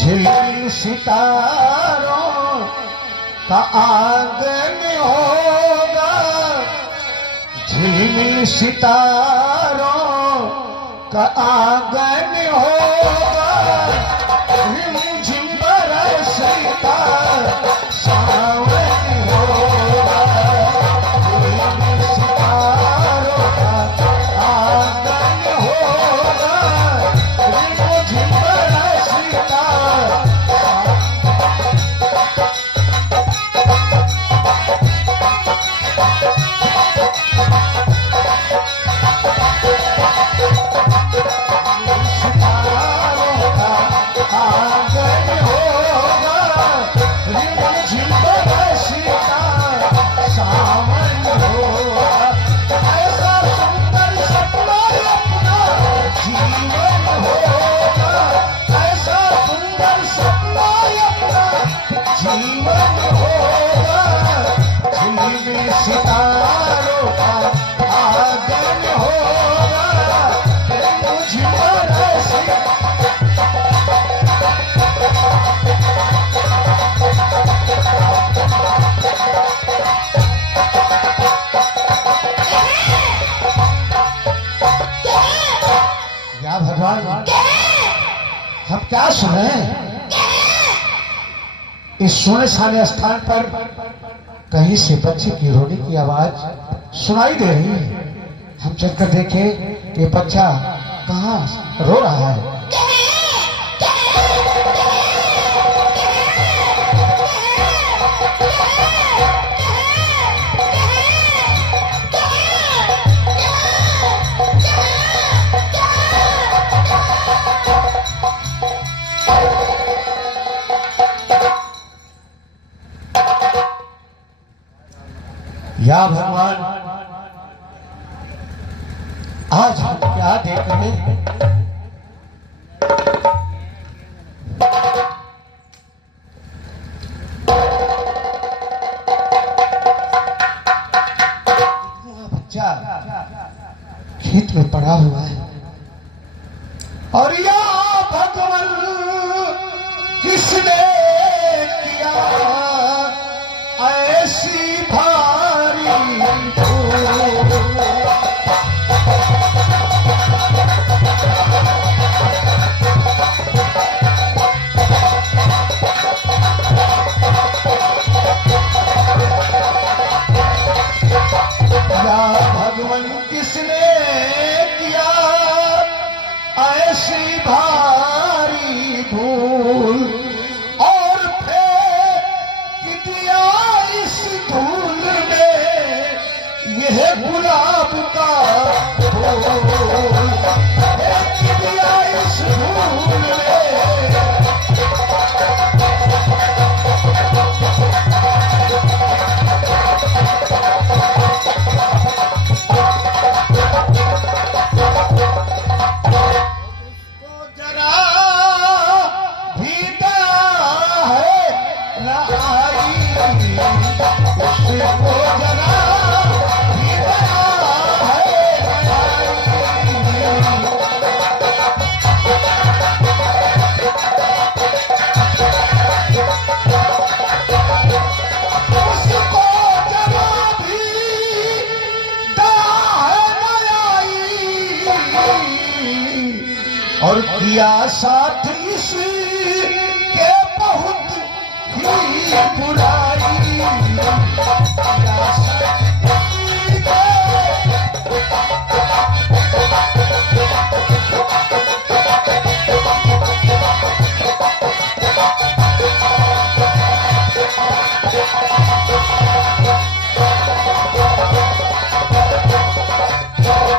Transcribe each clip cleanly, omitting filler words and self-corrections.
झिलमिल सितारों का आंगन होगा, झिलमिल सितारों का आंगन होगा, रिमझिम बरसता सावन होगा, झिलमिल सितारों का आंगन होगा, रिमझिम बरसता। जीवन होगा, झिलमिल सितारों का आंगन होगा, रिमझिम बरसता। या भगवान, हम क्या सुने? इस सुनसान स्थान पर कहीं से बच्चे की रोने की आवाज सुनाई दे रही है। हम चलकर देखें कि बच्चा कहाँ रो रहा है। या भगवान, आज हम क्या देख रहे हैं? बच्चा खेत में पड़ा हुआ है और या भगवान किसने किया ऐसी भारी या भगवान किसने किया ऐसी भारी भूल और फेंक दिया इस धूल में यह गुलाब का फूल, फेंक दिया इस धूल में। और किया साथ इसके बहुत ही बुराई,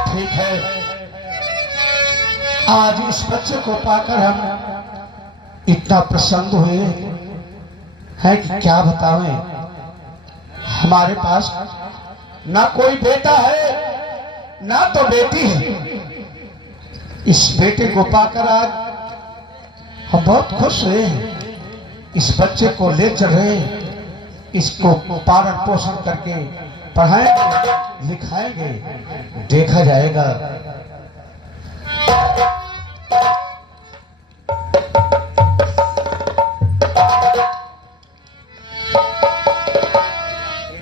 ठीक है। आज इस बच्चे को पाकर हम इतना प्रसन्न हुए हैं कि क्या बतावें। हमारे पास ना कोई बेटा है ना तो बेटी है। इस बेटे को पाकर आज हम बहुत खुश हुए हैं। इस बच्चे को ले चल रहे, इसको पालन पोषण करके पढ़ाएंगे, लिखाएंगे, देखा जाएगा।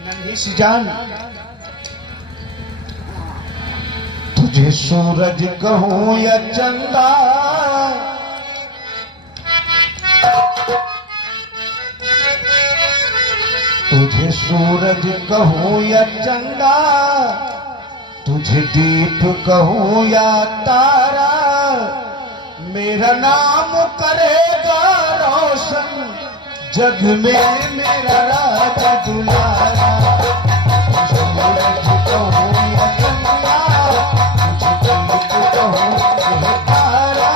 नन्ही सी जान, तुझे सूरज कहूं या चंदा, तुझे सूरज कहूं या चंदा, तुझे दीप कहूं या तारा, मेरा नाम करेगा रोशन जग में मेरा राजा दुलारा। सूरज कहूं या चंदा, तुझे दीप कहूं या तारा,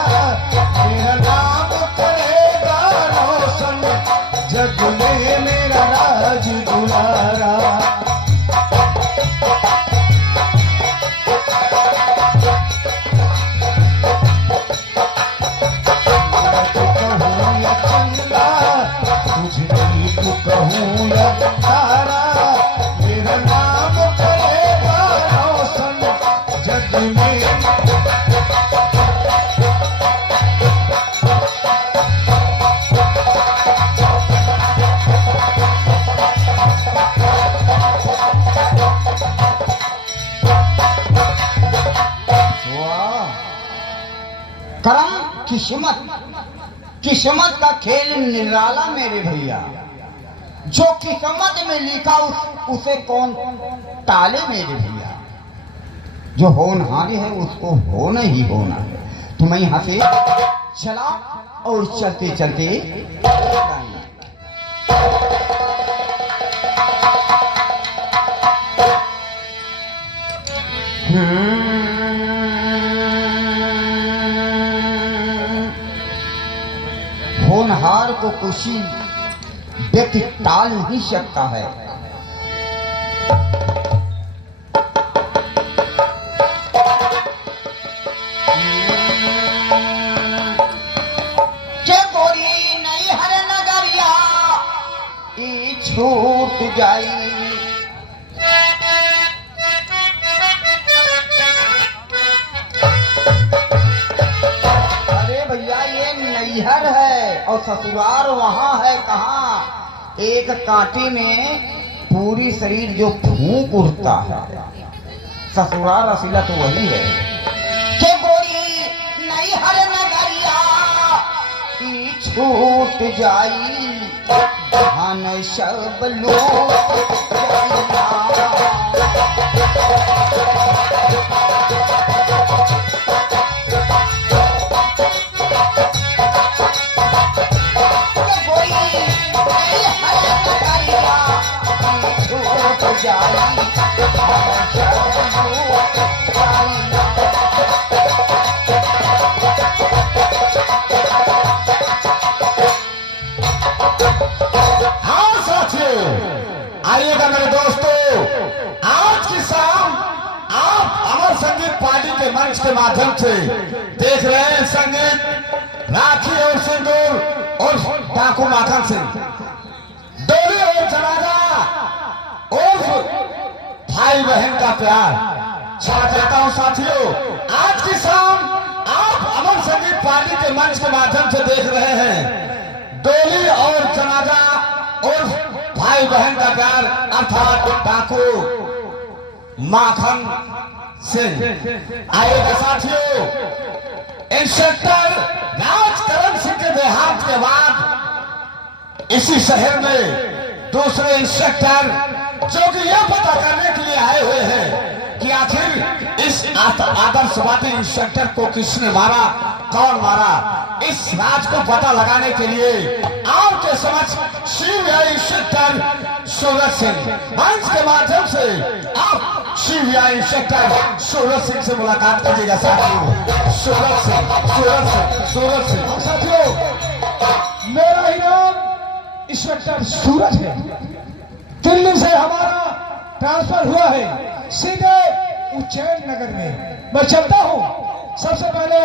मेरा नाम करेगा रोशन जग में मेरा राज दुलारा। तुझे दीप कहूं या तारा, मेरा नाम करेगा रोशन जग में। करम किस्मत का खेल निराला मेरे भैया। जो किस्मत में लिखा उसे कौन टाले मेरे भैया। जो होनहारी है उसको होना ही होना है। तुम्हें यहाँ से चला और चलते चलते होनहार को खुशी व्यक्ति टाल नहीं सकता है। गोरी नहीं हर नगरिया छूट जाई, नैहर है और ससुराल वहां है कहाँ। एक कांटे में पूरी शरीर जो फूंक उठता है, ससुराल असीला तो वही है। के गोरी नैहर नगरिया छूट जाई, धन सब लूट हाँ साथियों, आइएगा मेरे दोस्तों, आज की शाम आप अमर संगीत पार्टी के मंच के माध्यम से देख रहे हैं संगीत राखी और सिंदूर और डाकू माखन सिंह, डोली और जनाजा और भाई बहन का प्यार। क्षमा चाहता हूं साथियों, आज की शाम आप अमर संगीत पार्टी के मंच के माध्यम से देख रहे हैं डोली और जनाजा और भाई बहन का प्यार, अर्थात डाकू माखन सिंह। आइएगा साथियों, इंस्पेक्टर राजकरण सिंह के देहांत के बाद इसी शहर में दूसरे इंस्पेक्टर जो कि यह पता करने के लिए आए हुए हैं कि आखिर इस आदर्शवादी इंस्पेक्टर को किसने मारा, कौन मारा, इस राज को पता लगाने के लिए आपके समक्ष सीबीआई इंस्पेक्टर सूरज सिंह मंच के माध्यम से आप सीबीआई इंस्पेक्टर सूरज सिंह से मुलाकात कीजिएगा साथियों। सूरज सिंह साथियों, मेरा ही नाम इंस्पेक्टर सूरज है। दिल्ली से हमारा ट्रांसफर हुआ है सीधे उज्जैन नगर में। मैं चलता हूँ, सबसे पहले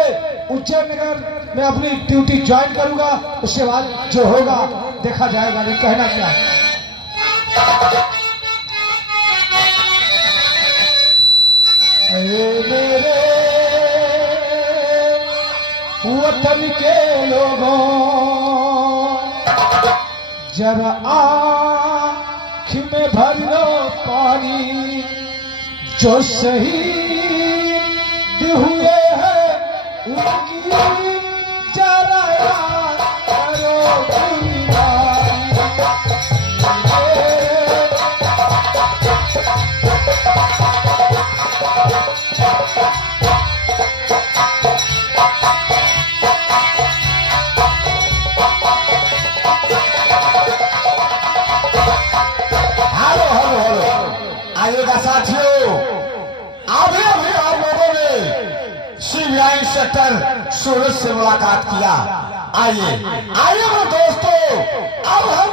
उज्जैन नगर में अपनी ड्यूटी ज्वाइन करूंगा, उसके बाद जो होगा देखा जाएगा। नहीं कहना क्या ए मेरे वतन के लोगों, जरा आँख में भर लो पानी, जो शहीद हुए हैं उनकी जरा याद करो कुर्बानी। आइएगा साथियों, अभी अभी आप लोगों ने सीबीआई सेक्टर सूरज से मुलाकात किया। आइए आइए मेरे दोस्तों, अब हम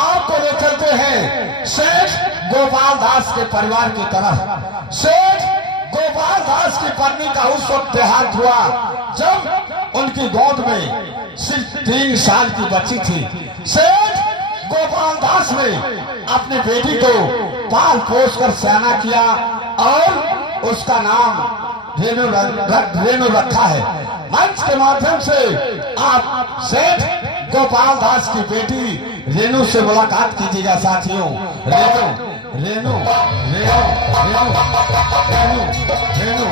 आपको ले चलते हैं सेठ गोपाल दास के परिवार की तरफ। सेठ गोपाल दास की पत्नी का उस वक्त देहांत हुआ जब उनकी गोद में सिर्फ 3 साल की बच्ची थी। सेठ गोपाल दास ने अपनी बेटी को पाल पोस कर सयाना किया और उसका नाम रेणु रखा है। मंच के माध्यम से आप सेठ गोपाल दास की बेटी रेणु से मुलाकात कीजिएगा साथियों। रेणु रेणु रेणु रेणु रेणु रेणु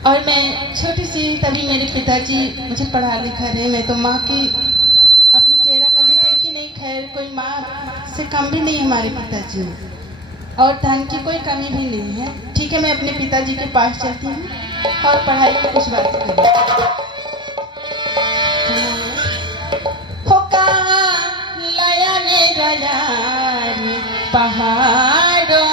और मैं छोटी सी, तभी मेरे पिताजी मुझे पढ़ा लिखा रहे। मैं तो माँ की अपनी चेहरा कभी देखी नहीं। खैर कोई माँ से कम भी नहीं हमारे पिताजी, और धन की कोई कमी भी नहीं है। ठीक है, मैं अपने पिताजी के पास चलती हूँ और पढ़ाई की कुछ बात करूँ। हो कहाँ लाया मेरा यार पहाड़ों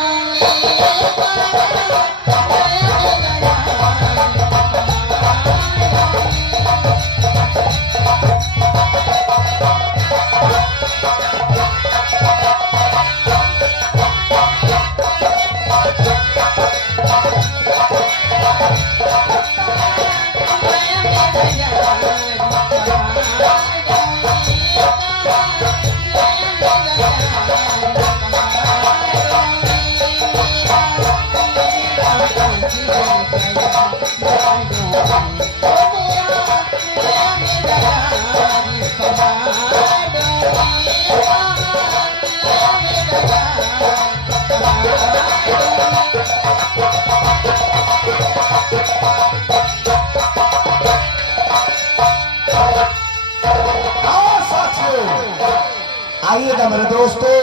आइएगा मेरे दोस्तों।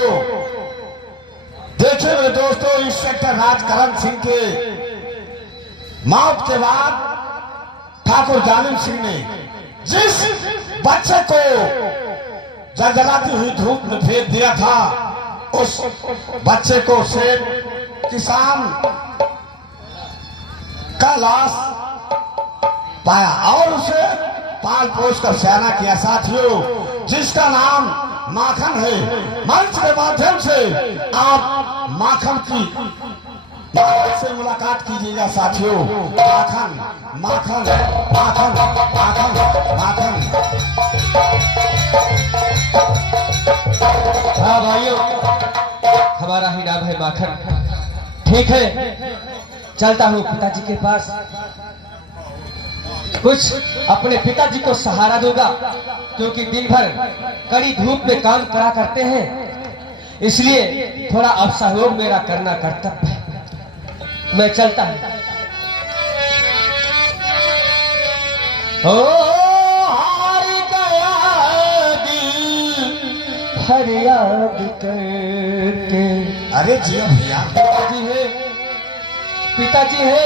देखिए मेरे दोस्तों, इंस्पेक्टर राजकरण सिंह के मौत के बाद ठाकुर जालिम सिंह ने जिस बच्चे को जलजलाती हुई धूप में फेंक दिया था, उस बच्चे को सेठ किसान का लाश पाया और उसे पाल पोस कर सयाना किया साथियों, जिसका नाम माखन है। मंच के माध्यम से आप माखन से मुलाकात कीजिएगा साथियों। माखन माखन माखन माखन माखन। हाँ भाइयों, हमारा ही नाम है माखन। ठीक है, चलता हूँ पिताजी के पास, कुछ अपने पिताजी को सहारा दूंगा, क्योंकि दिन भर कड़ी धूप में काम करा करते हैं, इसलिए थोड़ा अब सहयोग मेरा करना कर्तव्य है। मैं चलता हूँ। ओ हार गया दिल फरियाद करके। अरे जी भैया, पिताजी है,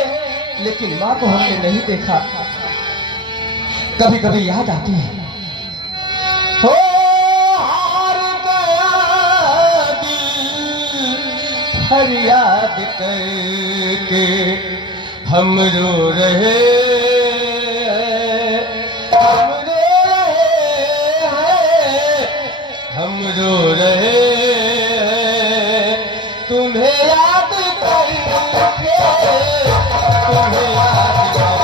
लेकिन माँ को हमने नहीं देखा। कभी कभी याद आती है। हो हार गया दिल फरियाद करके, हम रो रहे हम रो रहे हम रो रहे तुम्हें याद करके, तुम्हें याद करके।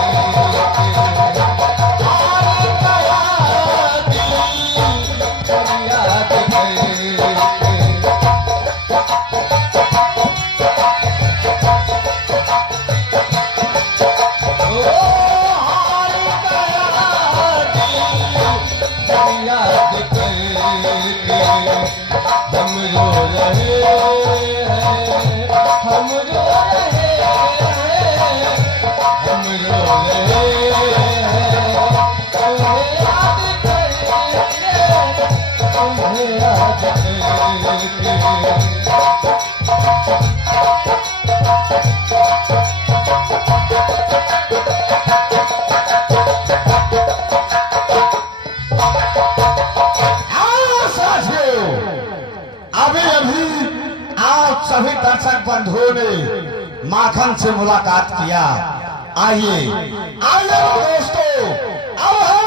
सभी दर्शक बंधुओं ने माखन से मुलाकात किया। आइए आइए दोस्तों, अब हम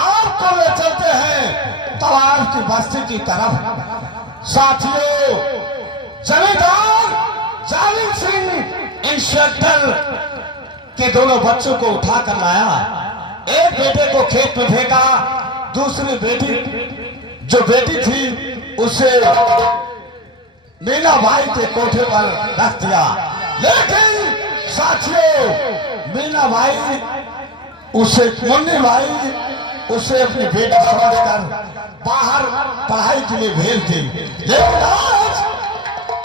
आपको ले चलते हैं तवार की बस्ती की तरफ। साथियों, जमींदार जालिम सिंह इंस्पेक्टर के दोनों बच्चों को उठा कर लाया। एक बेटे को खेत में फेंका, दूसरी बेटी जो बेटी थी उसे मीना भाई के कोठे पर रख दिया। लेकिन साथियों, मीना भाई उसे मुन्नी भाई उसे अपनी बेटी समझकर बाहर पढ़ाई के लिए भेज दी। लेकिन आज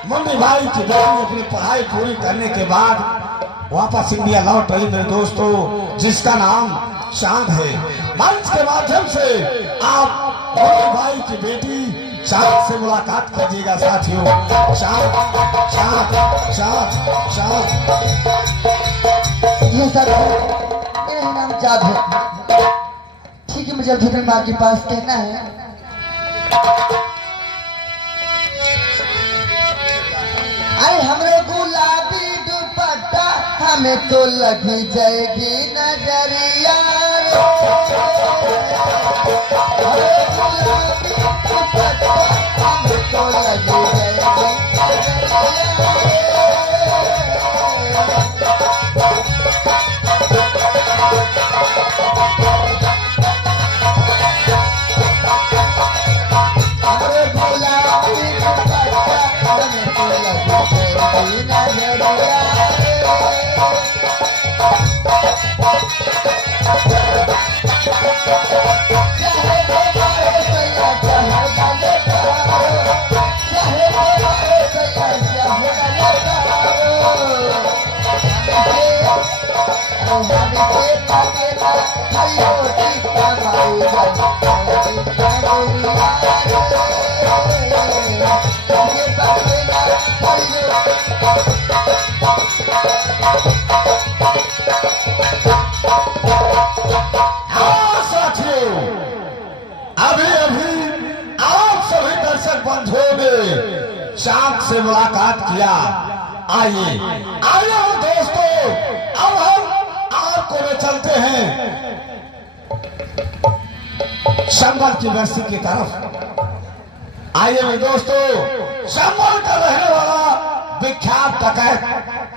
मुन्नी भाई की बेटी अपनी पढ़ाई पूरी करने के बाद वापस इंडिया लौट रही मेरे दोस्तों, जिसका नाम चांद है। मंच के माध्यम से आप मुन्नी भाई की बेटी चांद से मुलाकात कीजिएगा साथियों। चांद चांद चांद चांद, ये सर मेरा नाम चाँद है। ठीक है, मुझे झूठन माँ के पास कहना है। अरे हमरे गुलाबी दुपट्टा हमें तो लगी जाएगी नजरिया रे। अरे गुलाबी दुपट्टा हमें तो लगी जाएगी नजरिया रे। अरे गुलाबी दुपट्टा हमें तो लगी जाएगी नजरिया रे। चाहे तुम्हारे सैया चाहे गले तारो, चाहे तुम्हारे सैया चाहे गले तारो, हमें के ताकेला हरियो की कमाई जाती कमरिया रे। हमें ताकेला हरियो अभी अभी आप सभी दर्शक बंधुओं ने चांद से मुलाकात किया। आइए आइए दोस्तों, अब हम आपको ले चलते हैं संबल की बस्ती की तरफ। आइए मेरे दोस्तों, संबल का रहने वाला विख्यात डकैत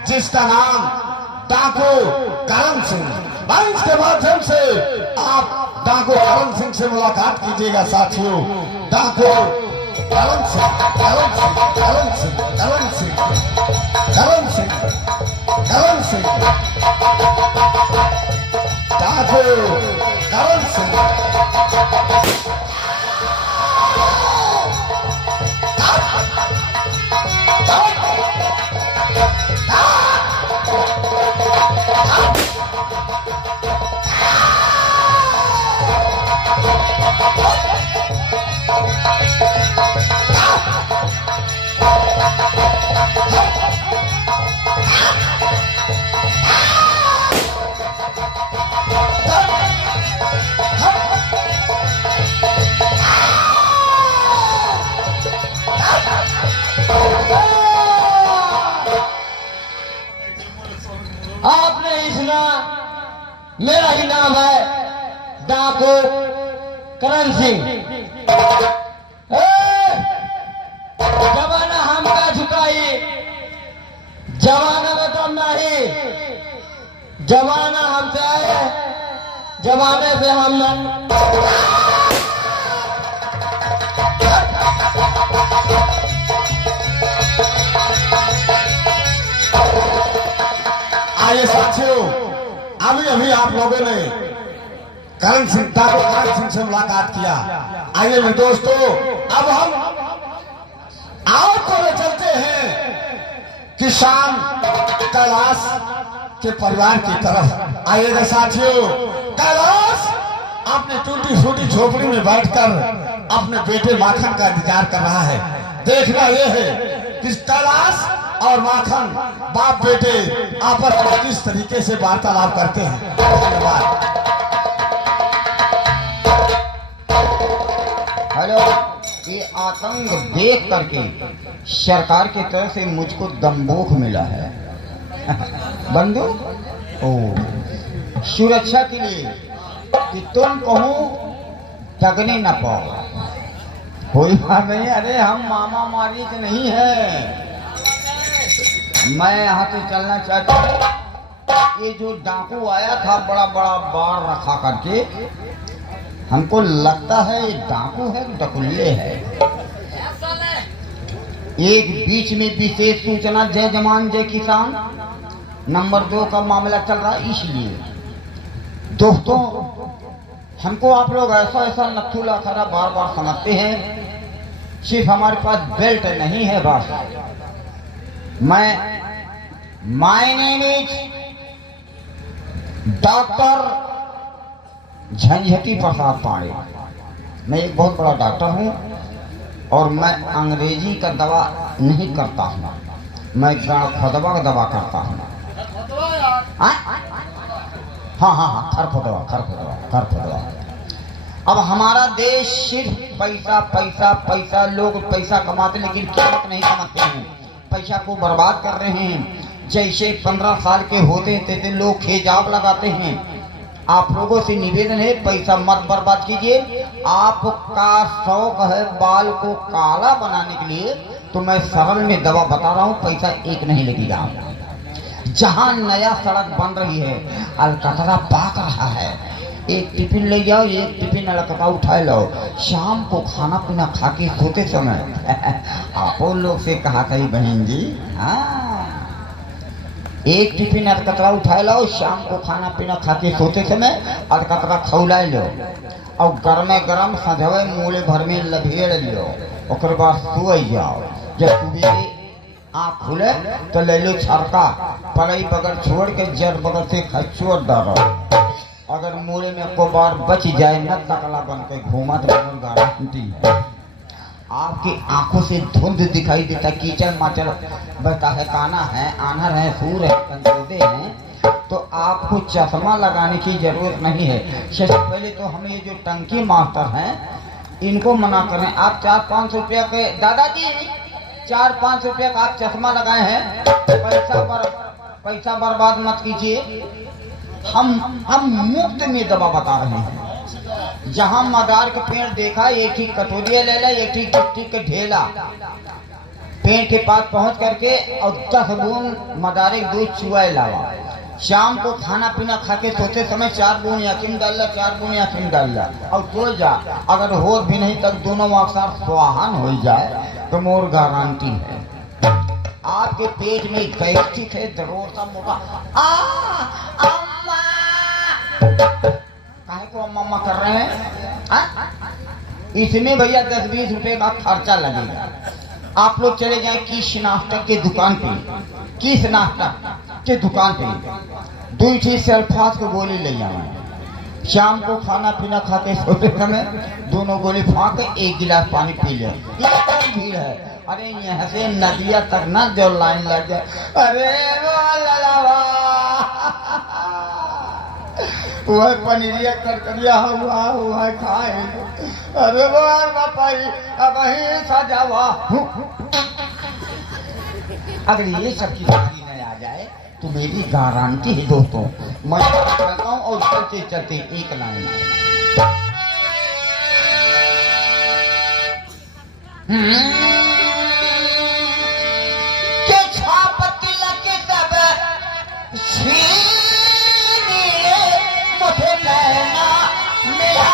जिसका नाम डाकू करण सिंह, मंच के माध्यम से आप डाकू करण सिंह से मुलाकात कीजिएगा साथियों। डाकू करण सिंह, करण सिंह, करण सिंह, करण सिंह, करण सिंह, करण सिंह, डाकू करण सिंह। आपने ही सुना, मेरा ही नाम है डाकू करण सिंह। जमाना हमका झुकाई, जमाना में तो नहीं, जमाना हमसे है, जमाने से हम आइए साथियों, अभी अभी आप लोगों ने करण सिंह, डाकू करण सिंह से मुलाकात किया। आइए मेरे दोस्तों, अब हम आपको ले चलते हैं किसान कैलाश के परिवार की तरफ। आइएगा साथियों, कैलाश अपनी टूटी फूटी झोपड़ी में बैठकर अपने बेटे माखन का इंतजार कर रहा है। देखना यह है कि कैलाश और माखन बाप बेटे आपस में किस तरीके से वार्तालाप करते हैं। धन्यवाद। हेलो ये आतंक देख करके सरकार की तरफ से मुझको दम्बोख मिला है। बंधु ओ सुरक्षा के लिए कि तुम कहो ठगने न पाओ, कोई बात नहीं। अरे हम मामा मारी के नहीं है, मैं यहाँ से चलना चाहता हूँ। ये जो डाकू आया था बड़ा बड़ा बार रखा करके, हमको लगता है ये डाकू है डकुल्ले है। एक बीच में विशेष सूचना, जय जवान जय किसान नंबर 2 का मामला चल रहा है। इसलिए दोस्तों हमको आप लोग ऐसा ऐसा नथु लाखरा बार बार समझते हैं, सिर्फ हमारे पास बेल्ट नहीं है बस। My name is doctor झंझटी Prasad Pandey. मैं एक बहुत बड़ा डॉक्टर हूं और मैं अंग्रेजी का दवा नहीं करता हूं, मैं खरपतवा का दवा करता हूं। हाँ, खरपतवा। अब हमारा देश सिर्फ पैसा पैसा पैसा, लोग पैसा कमाते लेकिन कीमत नहीं समझते हैं, पैसा को बर्बाद कर रहे हैं। जैसे 15 साल के होते थे लोग खेजाब लगाते हैं। आप लोगों से निवेदन है पैसा मत बर्बाद कीजिए। आपका शौक है बाल को काला बनाने के लिए, तो मैं सरल में दवा बता रहा हूँ, पैसा एक नहीं लगेगा। जहाँ नया सड़क बन रही है, अलकतरा पाक रहा है, एक टिफिन ले जाओ, एक टिफिन अलकतरा उठा लो, शाम को खाना पीना खा के सोते समय आप लोग से कहा था बहन जी, हाँ एक टिफिन अलकतरा उठा लो, शाम को खाना पीना खा के सोते समय अलकतरा खौला लो और गरमे गरम सजवे मूले भर में लभेड़ लियो, और बाद सो जाओ। जब सुबह आँख खुले तो ले लो छरका, पलई बगल छोड़ के जड़ बगल से खचोड़ डालो। अगर मूले में को बार बच जाए न तकला बन के घूमा तो गारंटी है। आपकी आंखों से धुंध दिखाई देता, कीचड़ माचड़ बता है, काना है, आनर है, सूर है, कंजोदे हैं, तो आपको चश्मा लगाने की जरूरत नहीं है। सबसे पहले तो हमें ये जो टंकी मास्टर हैं इनको मना करें। आप 4-5 रुपया के, दादाजी 4-5 रुपया का आप चश्मा लगाए हैं, पैसा बर्बाद मत कीजिए। हम मुफ्त में दवा बता रहे हैं। जहां मदार का पेड़ देखा, एक ही कटोरिया ले ला, एक ही गिट्टी का ढेला, पेड़ के पास पहुंच करके और 10 बूंद मदारे दूध चुआए लावा। शाम को खाना पीना खा के सोते समय 4 बूंद यकीन डाल ला, 4 बूंद यकीन डाल ला और सो जा। अगर हो भी नहीं तक दोनों अक्सर सुहान हो जाए तो मोर गारंटी है। आपके पेट में गैस्ट्रिक है, दरोसा मोटा, काहे को अम्मा कर रहे हैं? इसमें भैया 10-20 रुपए का खर्चा लगेगा। आप लोग चले जाएं किस नाश्ता के दुकान पे, किस नाश्ता के दुकान पे 2 चीज सल्फास को गोली ले जाए। शाम को खाना पीना खाते सोते समय दोनों गोली फाँक 1 गिलास पानी पी ले। भीड़ है, अरे यहाँ से नदिया तक ना जो लाइन लग जाए, अरे वह पनीरिया करकरिया हुआ खाए, अरे बापाई अब ही सजावा। अगर ये सब की बारी न आ जाए तो मेरी गारंटी है दोस्तों, मैं चलता हूँ और चलते चलते एक लाइन के छापती लगे तब मुझे कहना मिला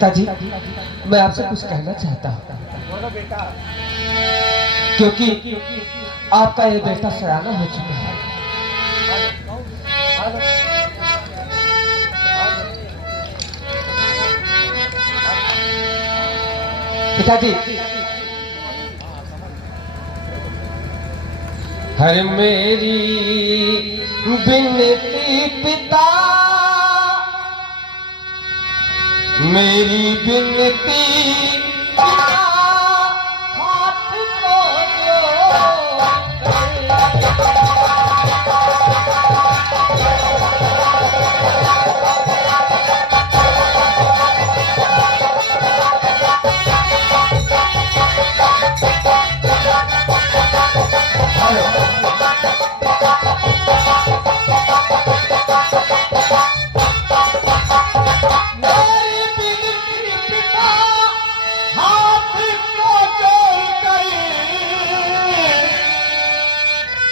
पिताजी, मैं आपसे कुछ कहना चाहता हूँ, क्योंकि आपका ये बेटा सयाना हो चुका है। पिताजी, हर मेरी बिनती पिता, मेरी बिनती पिता, हाथ को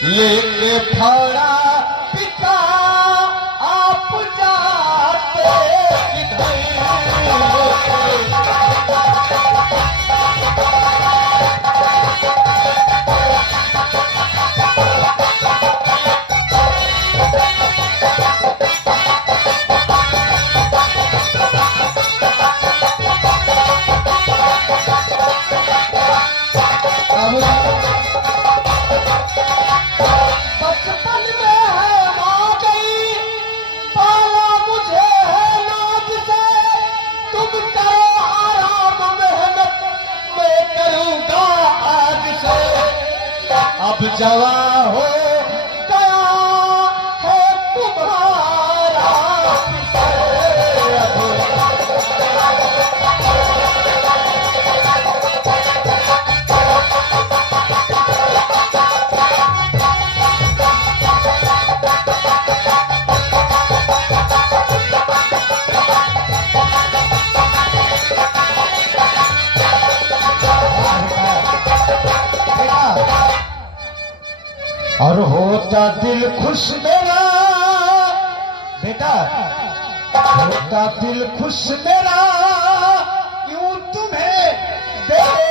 लेके फाड़ा पिता आप जाते बचपन में है माँ गई, पाला मुझे है नाज से, तुम करो आराम मेहनत, मैं करूँगा आज से। अब जवां हो गया है तुम्हारा और होता दिल खुश मेरा बेटा, होता दिल खुश मेरा यूं तुम्हें देख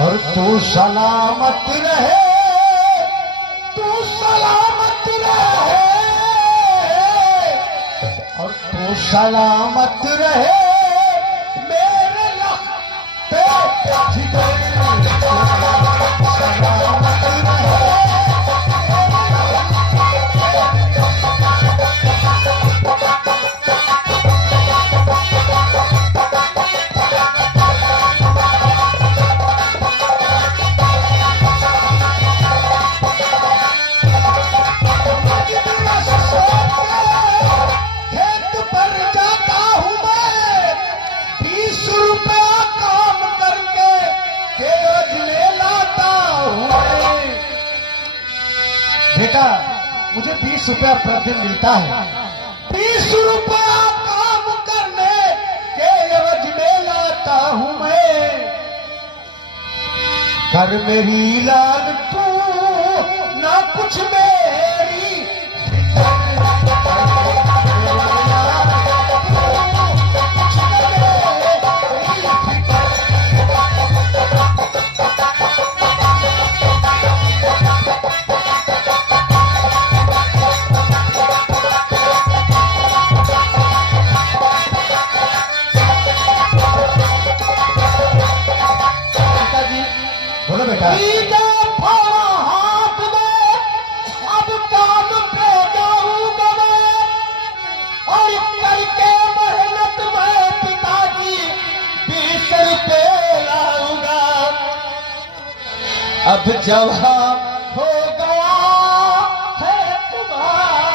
और तू सलामत रहे, तू सलामत रहे, और तू सलामत रहे मेरे लख पे जिगर, सलामत रहे। खेत पर जाता हूँ मैं, 20 रुपया काम करके केज ले लाता हूँ मैं। बेटा, मुझे 20 रुपया प्रतिदिन मिलता है, 20 रुपया काम करने के एवज में लाता हूँ मैं। कर मेरी लाल तू ना कुछ मेरी बोलो बेटा। हाथ में अब काम पे जाऊंगा मैं, और करके मेहनत में पिताजी 20 रुपये लाऊंगा। अब जवां हो गया है तुम्हारा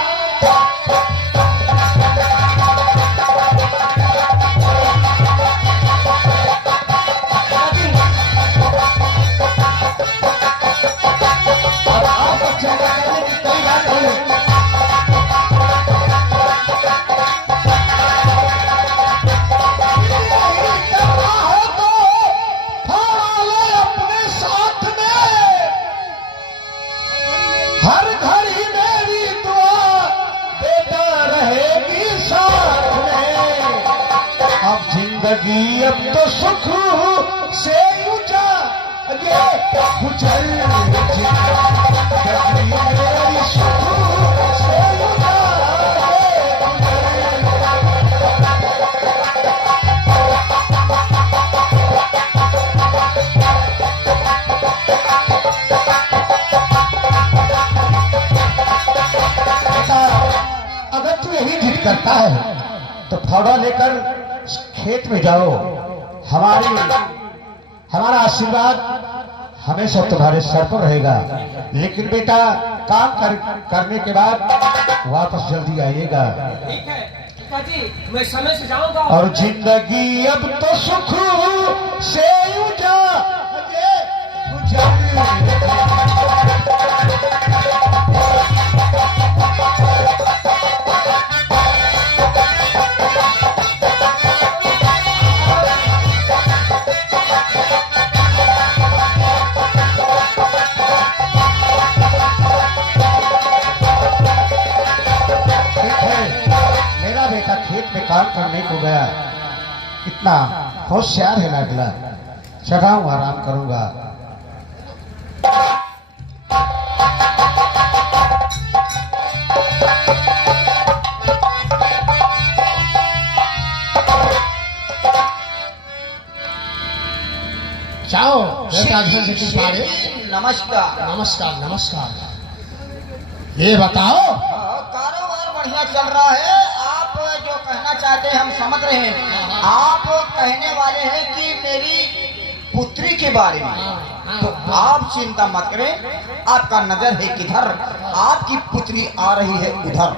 जिंदगी अब तो सुख से ऊंचा ये गुजर जिंदगी मेरी सुख से ऊंचा ये अगर तू यही जिद करता है तो फावड़ा लेकर खेत में जाओ। हमारा आशीर्वाद हमेशा तुम्हारे सर पर रहेगा। लेकिन बेटा काम करने के बाद वापस जल्दी आइएगा। ठीक है पिताजी, मैं समय से जाऊंगा। और जिंदगी अब तो सुख से ऊंचा ये गुजर खेत में काम करने को गया, इतना होशियार है नागला। चढ़ाऊं आराम करूंगा। जाओ पारे। नमस्कार। नमस्कार नमस्कार। ये बताओ, कारोबार बढ़िया चल रहा है। आप जो कहना चाहते हैं हम समझ रहे हैं। आप कहने वाले हैं कि मेरी पुत्री के बारे में, तो आप चिंता मत करें। आपका नजर है किधर, आपकी पुत्री आ रही है उधर।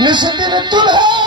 निस दिन तुम्हें